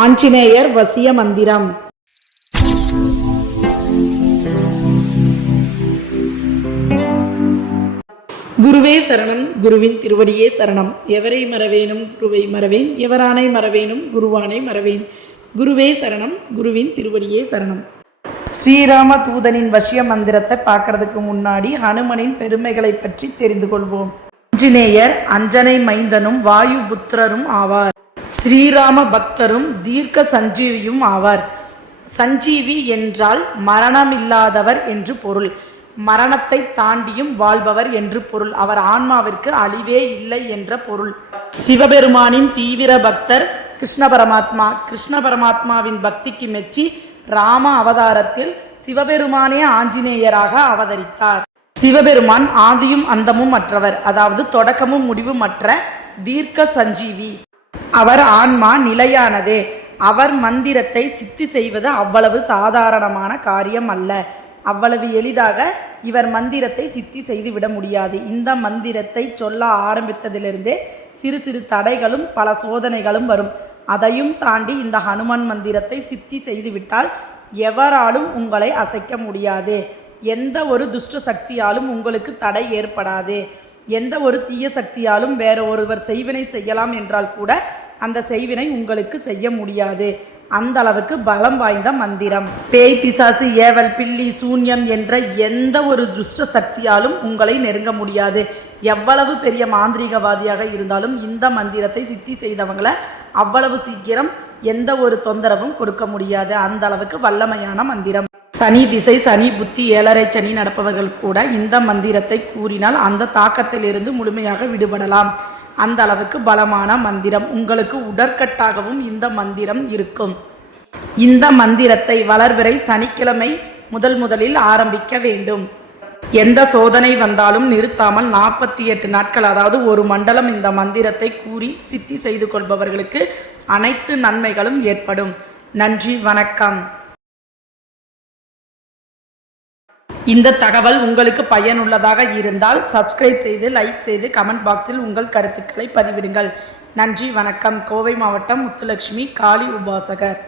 ஆஞ்சநேயர் வசிய மந்திரம். குருவே சரணம், குருவின் திருவடியே சரணம். எவரை மறவேனும் குருவை மறவேன், எவரானை மறவேனும் குருவானை மறவேன். குருவே சரணம், குருவின் திருவடியே சரணம். ஸ்ரீராம தூதனின் வசிய மந்திரத்தை பார்க்கறதுக்கு முன்னாடி ஹனுமனின் பெருமைகளை பற்றி தெரிந்து கொள்வோம். ஆஞ்சநேயர் அஞ்சனை மைந்தனும் வாயு புத்திரரும் ஆவார். ஸ்ரீராம பக்தரும் தீர்க்க சஞ்சீவியும் ஆவார். சஞ்சீவி என்றால் மரணமில்லாதவர் என்று பொருள். மரணத்தை தாண்டியும் வாழ்பவர் என்று பொருள். அவர் ஆன்மாவிற்கு அழிவே இல்லை என்ற பொருள். சிவபெருமானின் தீவிர பக்தர் கிருஷ்ண பரமாத்மா. கிருஷ்ண பரமாத்மாவின் பக்திக்கு மெச்சி ராம அவதாரத்தில் சிவபெருமானே ஆஞ்சநேயராக அவதரித்தார். சிவபெருமான் ஆதியும் அந்தமும் அற்றவர், அதாவது தொடக்கமும் முடிவும் அற்ற தீர்க்க சஞ்சீவி. அவர் ஆன்மா நிலையானதே. அவர் மந்திரத்தை சித்தி செய்வது அவ்வளவு சாதாரணமான காரியம் அல்ல. அவ்வளவு எளிதாக இவர் மந்திரத்தை சித்தி செய்துவிட முடியாது. இந்த மந்திரத்தை சொல்ல ஆரம்பித்ததிலிருந்தே சிறு சிறு தடைகளும் பல சோதனைகளும் வரும். அதையும் தாண்டி இந்த ஹனுமான் மந்திரத்தை சித்தி செய்துவிட்டால் எவராலும் உங்களை அசைக்க முடியாது. எந்த ஒரு துஷ்ட சக்தியாலும் உங்களுக்கு தடை ஏற்படாது. எந்த ஒரு தீய சக்தியாலும் வேற ஒருவர் செய்வினை செய்யலாம் என்றால் கூட அந்த செய்வினை உங்களுக்கு செய்ய முடியாது. அந்த அளவுக்கு பலம் வாய்ந்த மந்திரம். பேய் பிசாசு ஏவல் பில்லி சூன்யம் என்ற எந்த ஒரு துஷ்ட சக்தியாலும் உங்களை நெருங்க முடியாது. எவ்வளவு பெரிய மாந்திரிகவாதியாக இருந்தாலும் இந்த மந்திரத்தை சித்தி செய்தவங்களை அவ்வளவு சீக்கிரம் எந்த ஒரு தொந்தரவும் கொடுக்க முடியாது. அந்த அளவுக்கு வல்லமையான மந்திரம். சனி திசை, சனி புத்தி, ஏழரை சனி நடப்பவர்கள் கூட இந்த மந்திரத்தை கூறினால் அந்த தாக்கத்திலிருந்து முழுமையாக விடுபடலாம். அந்த அளவுக்கு பலமான மந்திரம். உங்களுக்கு உடற்கட்டாகவும் இந்த மந்திரம் இருக்கும். இந்த மந்திரத்தை வளர்பிறை சனிக்கிழமை முதலில் ஆரம்பிக்க வேண்டும். எந்த சோதனை வந்தாலும் நிறுத்தாமல் 48 நாட்கள், அதாவது ஒரு மண்டலம் இந்த மந்திரத்தை கூறி சித்தி செய்து கொள்பவர்களுக்கு அனைத்து நன்மைகளும் ஏற்படும். நன்றி, வணக்கம். இந்த தகவல் உங்களுக்கு பயனுள்ளதாக இருந்தால் சப்ஸ்கிரைப் செய்து, லைக் செய்து, கமெண்ட் பாக்ஸில் உங்கள் கருத்துக்களை பதிவிடுங்கள். நன்றி, வணக்கம். கோவை மாவட்டம் முத்துலட்சுமி, காளி உபாசகர்.